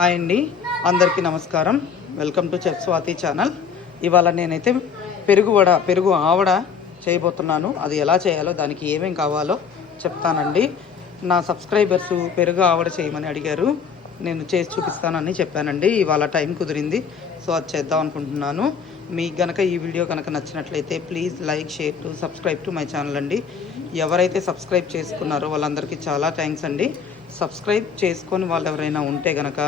Hi అండి, అందరికీ నమస్కారం. Welcome to chef Swathi channel. ఇవాళ నేనైతే పెరుగు ఆవడ చేయబోతున్నాను. అది ఎలా చేయాలో, దానికి ఏమేం కావాలో చెప్తానండి. నా సబ్స్క్రైబర్స్ పెరుగు ఆవడ చేయమని అడిగారు, నేను చేసి చూపిస్తానని చెప్పానండి. ఇవాళ టైం కుదిరింది, సో అది చేద్దాం అనుకుంటున్నాను. మీకు గనక ఈ వీడియో కనుక నచ్చినట్లయితే please like, share to subscribe to my channel అండి. ఎవరైతే సబ్స్క్రైబ్ చేసుకున్నారో వాళ్ళందరికీ చాలా థ్యాంక్స్ అండి. సబ్స్క్రైబ్ చేసుకొని వాళ్ళు ఎవరైనా ఉంటే కనుక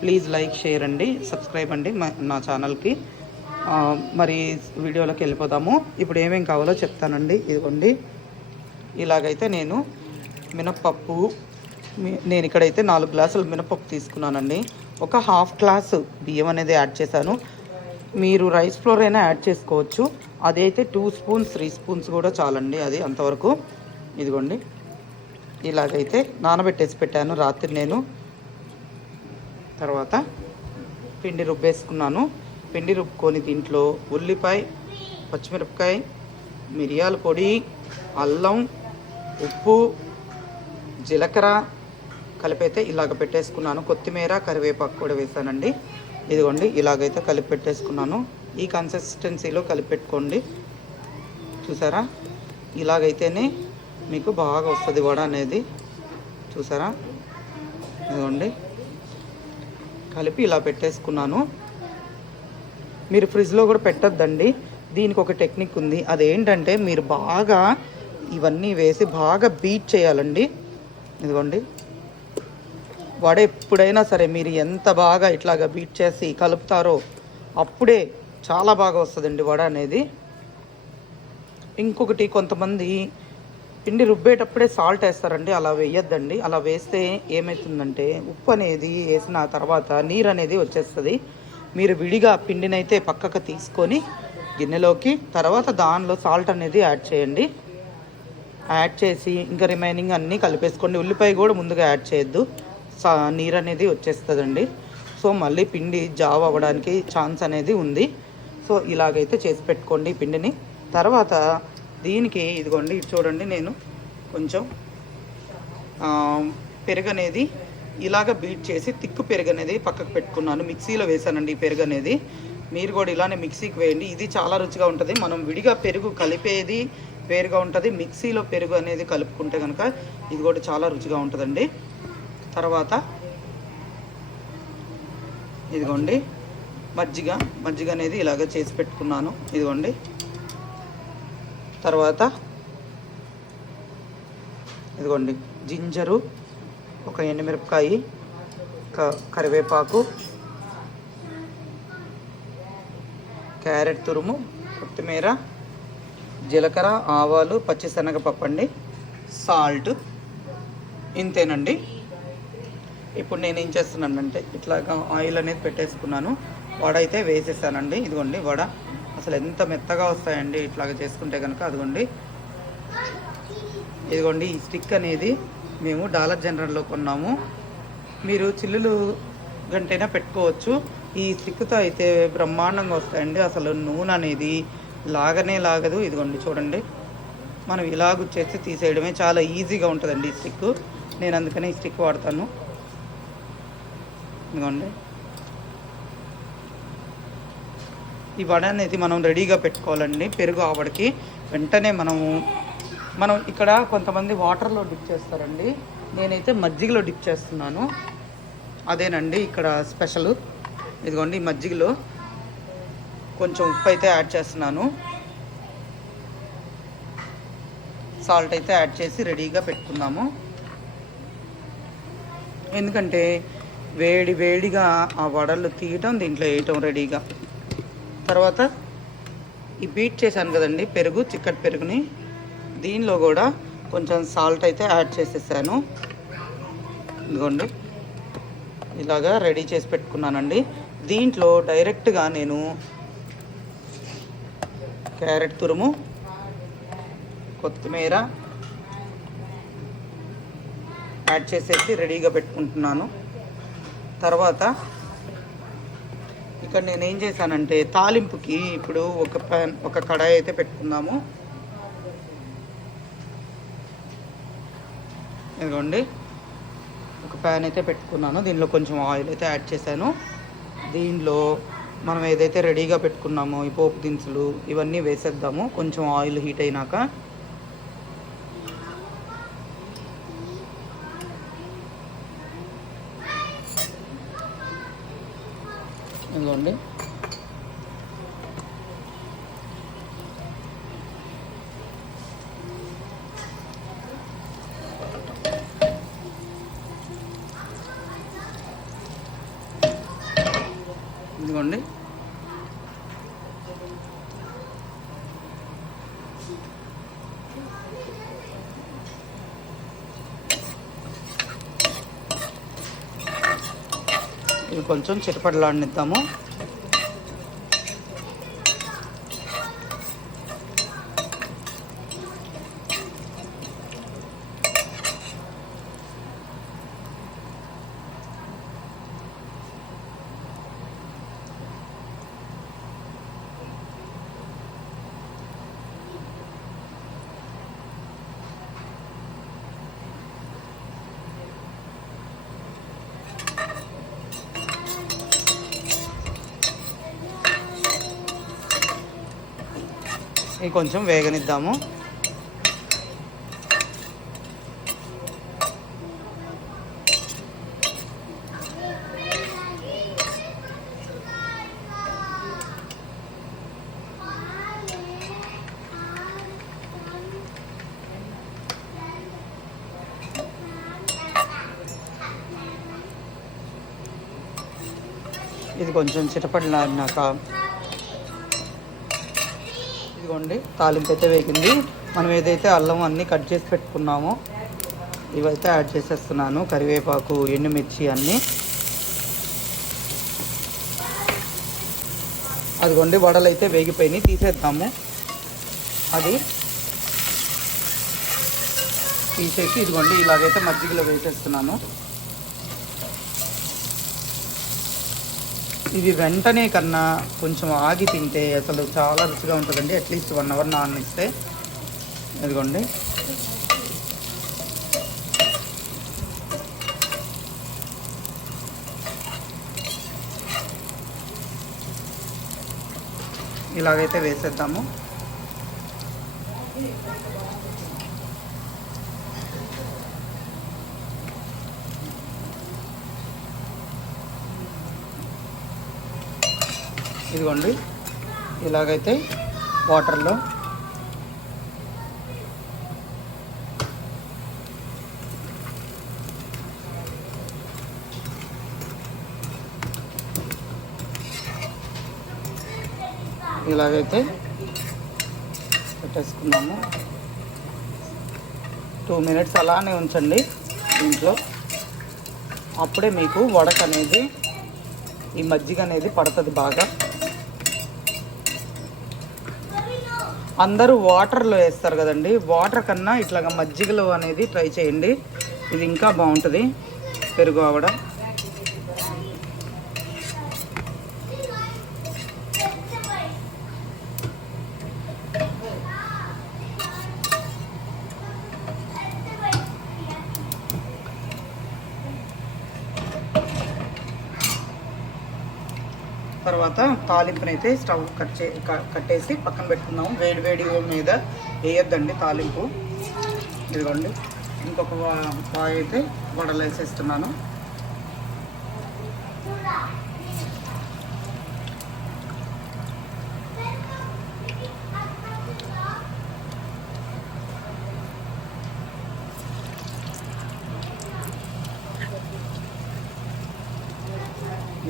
ప్లీజ్ లైక్, షేర్ అండి, సబ్స్క్రైబ్ అండి నా ఛానల్కి. మరి వీడియోలోకి వెళ్ళిపోదాము. ఇప్పుడు ఏమేం కావాలో చెప్తానండి. ఇదిగోండి, ఇలాగైతే నేను మినప్పప్పు, నేను ఇక్కడైతే 4 గ్లాసులు మినప్పప్పు తీసుకున్నానండి. ఒక హాఫ్ గ్లాసు బియ్యం అనేది యాడ్ చేశాను. మీరు రైస్ ఫ్లోర్ అయినా యాడ్ చేసుకోవచ్చు. అదైతే 2 స్పూన్స్ 3 స్పూన్స్ కూడా చాలండి, అది అంతవరకు. ఇదిగోండి, ఇలాగైతే నానబెట్టేసి పెట్టాను రాత్రి నేను. తర్వాత పిండి రుబ్బేసుకున్నాను. పిండి రుబ్బుకొని దీంట్లో ఉల్లిపాయ, పచ్చిమిరపకాయ, మిరియాల పొడి, అల్లం, ఉప్పు, జీలకర్ర కలిపైతే ఇలాగ పెట్టేసుకున్నాను. కొత్తిమీర, కరివేపాకు కూడా వేసానండి. ఇదిగోండి, ఇలాగైతే కలిపి పెట్టేసుకున్నాను. ఈ కన్సిస్టెన్సీలో కలిపి పెట్టుకోండి. చూసారా, ఇలాగైతేనే మీకు బాగా వస్తుంది వడ అనేది. చూసారా, ఇదిగోండి కలిపి ఇలా పెట్టేసుకున్నాను. మీరు ఫ్రిడ్జ్లో కూడా పెట్టద్దండి, దీనికి ఒక టెక్నిక్ ఉంది. అదేంటంటే మీరు బాగా ఇవన్నీ వేసి బాగా బీట్ చేయాలండి. ఇదిగోండి, వడ ఎప్పుడైనా సరే మీరు ఎంత బాగా ఇట్లాగా బీట్ చేసి కలుపుతారో అప్పుడే చాలా బాగా వస్తుందండి వడ అనేది. ఇంకొకటి, కొంతమంది పిండి రుబ్బేటప్పుడే సాల్ట్ వేస్తారండి. అలా వేయద్దండి. అలా వేస్తే ఏమవుతుందంటే ఉప్పు అనేది వేసిన తర్వాత నీరు అనేది వచ్చేస్తుంది. మీరు విడిగా పిండినైతే పక్కకు తీసుకొని గిన్నెలోకి, తర్వాత దానిలో సాల్ట్ అనేది యాడ్ చేయండి. యాడ్ చేసి ఇంకా రిమైనింగ్ అన్నీ కలిపేసుకోండి. ఉల్లిపాయ కూడా ముందుగా యాడ్ చేయొద్దు, నీరు అనేది వచ్చేస్తుందండి. సో మళ్ళీ పిండి జావ్ అవ్వడానికి ఛాన్స్ అనేది ఉంది. సో ఇలాగైతే చేసి పెట్టుకోండి పిండిని. తర్వాత దీనికి ఇదిగోండి, ఇది చూడండి, నేను కొంచెం పెరుగు అనేది ఇలాగ బీట్ చేసి తిక్కు పెరుగు అనేది పక్కకు పెట్టుకున్నాను. మిక్సీలో వేసానండి ఈ పెరుగు అనేది. మీరు కూడా ఇలానే మిక్సీకి వేయండి, ఇది చాలా రుచిగా ఉంటుంది. మనం విడిగా పెరుగు కలిపేది వేరుగా ఉంటుంది, మిక్సీలో పెరుగు అనేది కలుపుకుంటే కనుక ఇది కూడా చాలా రుచిగా ఉంటుందండి. తర్వాత ఇదిగోండి, మజ్జిగ అనేది ఇలాగ చేసి పెట్టుకున్నాను. ఇదిగోండి, తర్వాత ఇదిగోండి జింజరు, ఒక ఎండుమిరపకాయ, కరివేపాకు, క్యారెట్ తురుము, కొత్తిమీర, జీలకర్ర, ఆవాలు, పచ్చిశనగపప్పు అండి, సాల్ట్, ఇంతేనండి. ఇప్పుడు నేను ఏం చేస్తున్నానంటే ఇట్లాగా ఆయిల్ అనేది పెట్టేసుకున్నాను. వడ అయితే వేసేసానండి. ఇదిగోండి వడ అసలు ఎంత మెత్తగా వస్తాయండి ఇట్లాగ చేసుకుంటే కనుక. అదిగోండి, ఇదిగోండి ఈ స్టిక్ అనేది మేము డాలర్ జనరల్లో కొన్నాము. మీరు చిల్లులు గంటైనా పెట్టుకోవచ్చు. ఈ స్టిక్తో అయితే బ్రహ్మాండంగా వస్తాయండి. అసలు నూనె అనేది లాగదు. ఇదిగోండి చూడండి, మనం ఇలా గుచ్చేసి తీసేయడమే, చాలా ఈజీగా ఉంటుందండి ఈ స్టిక్. నేను అందుకనే ఈ స్టిక్ వాడతాను. ఇదిగోండి, ఈ వడ అనేది మనం రెడీగా పెట్టుకోవాలండి. పెరుగు ఆవడకి వెంటనే మనం ఇక్కడ కొంతమంది వాటర్లో డిప్ చేస్తారండి, నేనైతే మజ్జిగలో డిప్ చేస్తున్నాను. అదేనండి ఇక్కడ స్పెషల్. ఇదిగోండి, మజ్జిగలో కొంచెం ఉప్పు అయితే యాడ్ చేస్తున్నాను, సాల్ట్ అయితే యాడ్ చేసి రెడీగా పెట్టుకుందాము. ఎందుకంటే వేడిగా ఆ వడలు తీయటం, దీంట్లో వేయటం రెడీగా. తర్వాత ఈ బీట్ చేశాను కదండి పెరుగు, చిక్కటి పెరుగుని, దీనిలో కూడా కొంచెం సాల్ట్ అయితే యాడ్ చేసేసాను. ఇదిగోండి, ఇలాగా రెడీ చేసి పెట్టుకున్నానండి. దీంట్లో డైరెక్ట్గా నేను క్యారెట్ తురుము, కొత్తిమీర యాడ్ చేసేసి రెడీగా పెట్టుకుంటున్నాను. తర్వాత ఇక్కడ నేను ఏం చేశానంటే తాలింపుకి ఇప్పుడు ఒక కడాయి అయితే పెట్టుకుందాము. ఇదిగోండి, ఒక ప్యాన్ అయితే పెట్టుకున్నాను. దీనిలో కొంచెం ఆయిల్ అయితే యాడ్ చేశాను. దీనిలో మనం ఏదైతే రెడీగా పెట్టుకున్నామో ఈ పోపు దినుసులు ఇవన్నీ వేసేద్దాము. కొంచెం ఆయిల్ హీట్ అయినాక ఇదిగోండి ఇదిగోండి ఇది కొంచెం చిటపటలాడనిద్దాము. ఇది కొంచెం వేగనిద్దాము. ఇది కొంచెం చిటపటలాడినాక ఇదిగోండి తాలింపు అయితే వేగింది. మనం ఏదైతే అల్లం అన్నీ కట్ చేసి పెట్టుకున్నామో ఇవైతే యాడ్ చేసేస్తున్నాను. కరివేపాకు, ఎండుమిర్చి అన్నీ. అదిగోండి వడలు అయితే వేగిపోయినాయి, తీసేద్దాము. అది తీసేసి ఇదిగోండి ఇలాగైతే మజ్జిగలో వేసేస్తున్నాను. ఇది వెంటనే కన్నా కొంచెం ఆగి తింటే అసలు చాలా రుచిగా ఉంటుందండి. అట్లీస్ట్ 1 అవర్ నాననిస్తే. ఇదిగోండి ఇలాగైతే వేసేద్దాము. ఇదిగోండి ఇలాగైతే వాటర్లో ఇలాగైతే పెట్టేసుకున్నాము. 2 మినిట్స్ అలానే ఉంచండి దీంట్లో. అప్పుడే మీకు వడక అనేది ఈ మజ్జిగ అనేది పడుతుంది బాగా. అందరూ వాటర్లో వేస్తారు కదండి, వాటర్ కన్నా ఇట్లాగా మజ్జిగలో అనేది ట్రై చేయండి. ఇది ఇంకా బాగుంటుంది పెరుగు ఆవడ. తర్వాత తాలింపునైతే స్టవ్ కట్టేసి పక్కన పెట్టుకుందాము. వేడి మీద వేయొద్దండి తాలింపు. ఇదిగోండి ఇంకొక పాయ అయితే వడలు వేసేస్తున్నాను.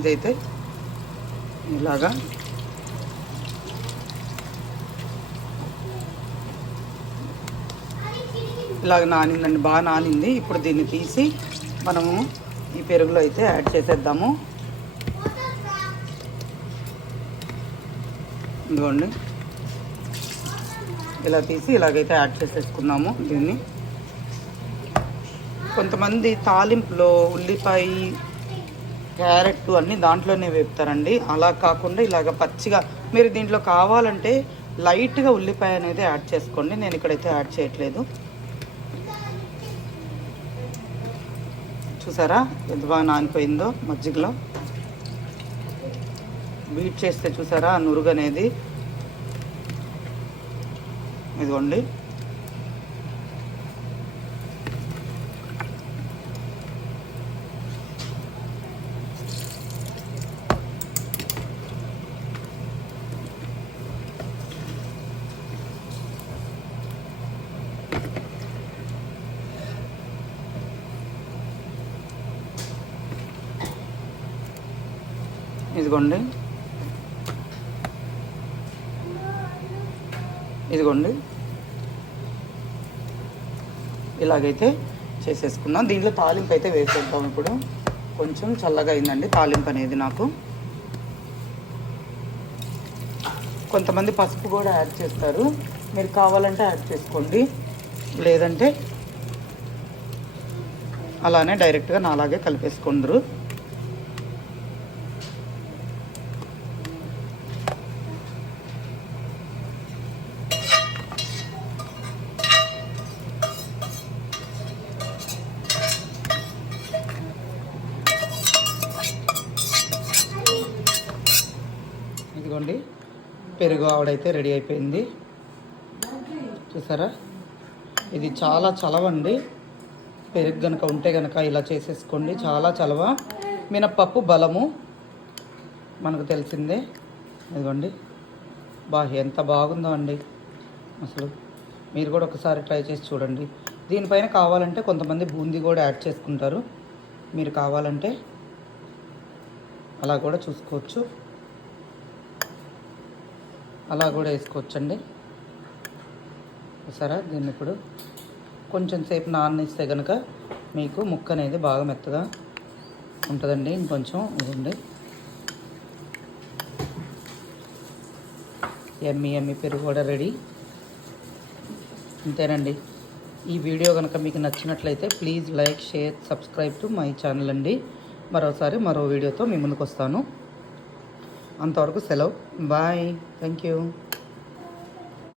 ఇదైతే ఇలాగా ఇలాగ నానిందండి, బాగా నానింది. ఇప్పుడు దీన్ని తీసి మనము ఈ పెరుగులో అయితే యాడ్ చేసేద్దాము. ఇదిగోండి ఇలా తీసి ఇలాగైతే యాడ్ చేసేసుకున్నాము దీన్ని. కొంతమంది తాలింపులో ఉల్లిపాయ, క్యారెట్ అన్నీ దాంట్లోనే వేపుతారండి. అలా కాకుండా ఇలాగ పచ్చిగా మీరు దీంట్లో కావాలంటే లైట్గా ఉల్లిపాయ అనేది యాడ్ చేసుకోండి. నేను ఇక్కడైతే యాడ్ చేయట్లేదు. చూసారా ఎంత బాగా నానిపోయిందో మజ్జిగలో. బీట్ చేస్తే చూసారా ఆ నురుగు అనేది. ఇదిగోండి. ఇదిగోండి. ఇదిగోండి ఇలాగైతే చేసేసుకుందాం. దీంట్లో తాలింపు అయితే వేసేద్దాం. ఇప్పుడు కొంచెం చల్లగా అయిందండి తాలింపు అనేది నాకు. కొంతమంది పసుపు కూడా యాడ్ చేస్తారు, మీరు కావాలంటే యాడ్ చేసుకోండి, లేదంటే అలానే డైరెక్ట్గా నాలాగే కలిపేసుకుందరు. ఇదిగోండి పెరుగు ఆవిడైతే రెడీ అయిపోయింది. చూసారా ఇది చాలా చలవండి. పెరుగు కనుక ఉంటే కనుక ఇలా చేసేసుకోండి, చాలా చలవ. మినప్పప్పు బలము మనకు తెలిసిందే. ఇదిగోండి ఎంత బాగుందో అండి అసలు. మీరు కూడా ఒకసారి ట్రై చేసి చూడండి. దీనిపైన కావాలంటే కొంతమంది బూందీ కూడా యాడ్ చేసుకుంటారు, మీరు కావాలంటే అలా కూడా చూసుకోవచ్చు, అలా కూడా వేసుకోవచ్చండి. సరే దీన్ని ఇప్పుడు కొంచెం సేపు నాననిస్తే కనుక మీకు ముక్క అనేది బాగా మెత్తగా ఉంటుందండి. ఇంకొంచెం ఇదండి ఎమ్మి పెరుగు కూడా రెడీ. అంతేనండి. ఈ వీడియో కనుక మీకు నచ్చినట్లయితే please like, share, subscribe to my channel అండి. మరోసారి మరో వీడియోతో మీ ముందుకు వస్తాను. అంతవరకు సెలవు. బాయ్. Thank you.